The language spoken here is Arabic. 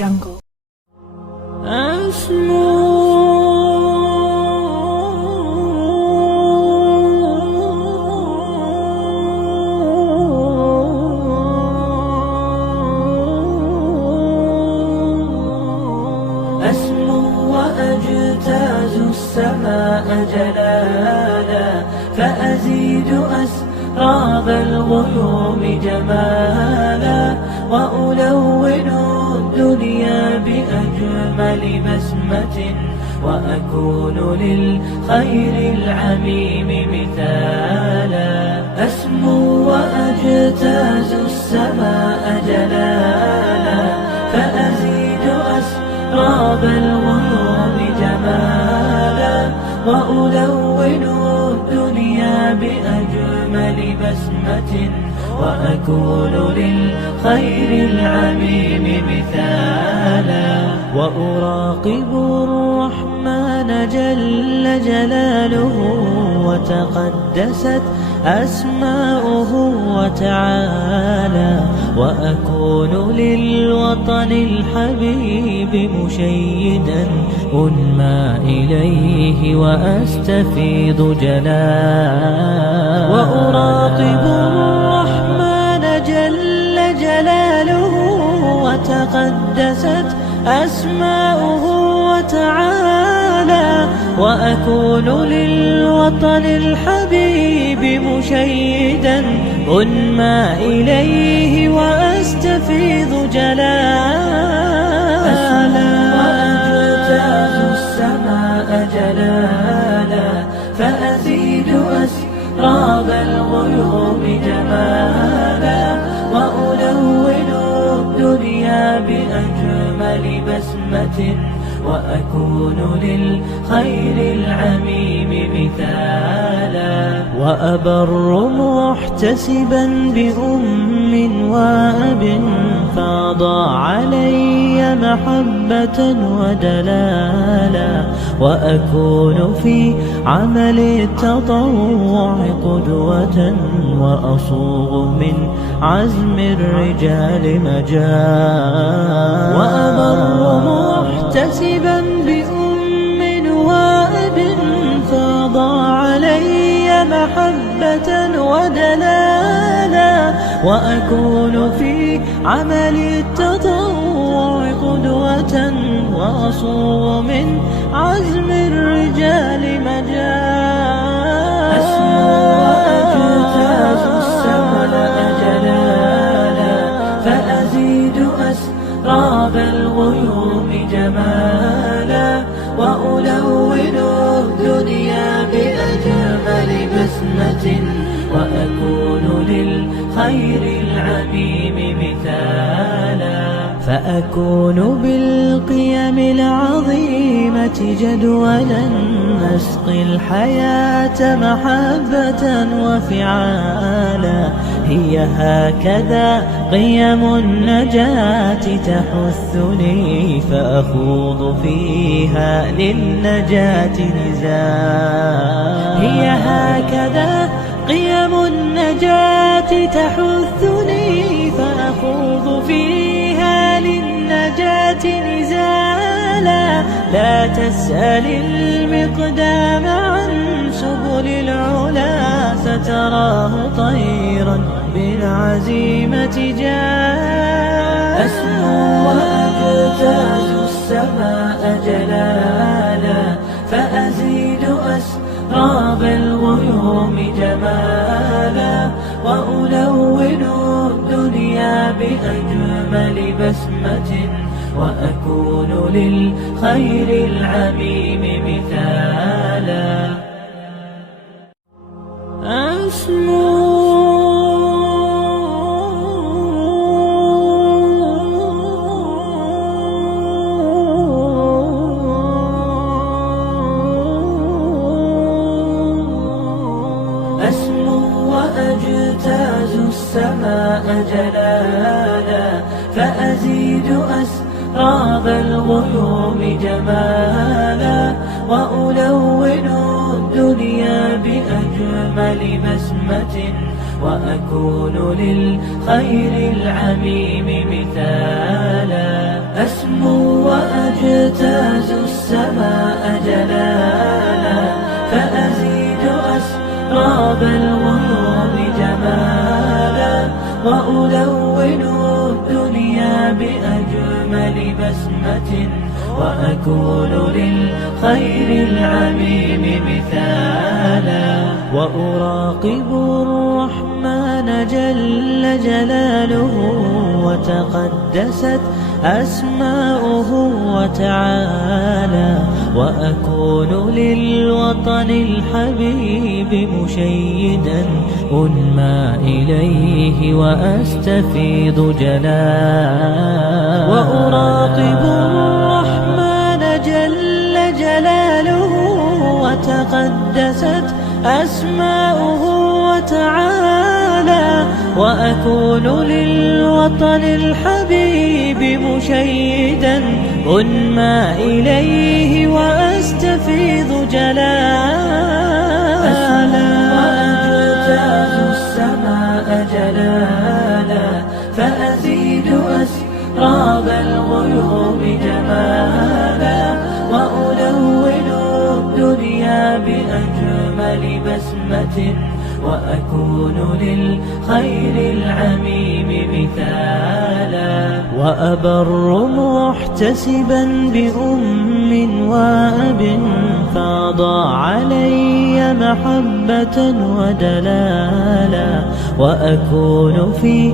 Jungle. أسمو وأجتاز السماء جلالا فأزيد أسراب الغيوم جمالا وألون الدنيا بأجمل بسمة وأكون للخير العميم مثالا أسمو وأجتاز السماء جلالا فأزيد أسراب الغيوم جمالا وألون الدنيا بأجمل بسمة وأكون للخير العميم مثالا وأراقب الرحمن جل جلاله وتقدست أسماؤه وتعالى وأكون للوطن الحبيب مشيدا أنمى إليه وأستفيض جلالا وأراقب الرحمن جل جلاله وتقدست أسماؤه وتعالى وأكون للوطن الحبيب مشيدا أنمى إليه وأستفيض جلالا وأجتاز السماء جلالا فأزيد أسراب الغيوم جمالا وألون الدنيا بأجمل بسمة وأكون للخير العميم مثالا وأبر محتسبا بأم وأب فاض علي محبة ودلالا وأكون في عمل التطوع قدوة وأصوغ من عزم الرجال مجالا وأبر محتسبا بأم وأب فاض علي محبة ودلالا وأكون في عمل التطوع قدوة وأصوغ من عزم الرجال مجالا أسمو وأجتاز السماء جلالا فأزيد أسراب الغيوم جمالا وألون الدنيا بأجمل بسمة وأكون للخير العميم مثالا فأكون بالقيم العظيمة جدولا نسقي الحياة محبة وفعالا هي هكذا قيم النجاة تحثني فأخوض فيها للنجاة نزالا هي هكذا قيم النجاة تحثني فأخوض فيها للنجاة نزالا لا تسأل المقدام عن سبل العلا ستراه طيرا بالعزيمة جاء أسمو وأجتاز السماء جلالا فأزيد أسراب الغيوم جمالا وألون الدنيا بأجمل بسمة وأكون للخير العميم مثالا أسمو وأجتاز السماء جلالا فأزيد أسراب الغيوم جمالا وألون الدنيا بأجمل بسمة وأكون للخير العميم مثالا أسمو وأجتاز السماء جلالا فأزيد أسراب الغيوم جمالا وألون الدنيا بأجمل بسمة وأكون للخير العميم مثالا وأراقب الرحمن جل جلاله وتقدست أسماؤه وتعالى وأكون للوطن الحبيب مشيدا أنمى إليه وأستفيض جلالا وأراقب الرحمن جل جلاله وتقدست أسماؤه وتعالى وأكون للوطن الحبيب مشيدا أنمى إليه وأستفيض جلالا وأجتاز السماء جلالا فأزيد أسراب الغيوم جمالا وألون الدنيا بأجمل بسمة وأكون للخير العميم مثالا وأبر محتسبا بأم وأب فاض علي محبة ودلالا وأكون في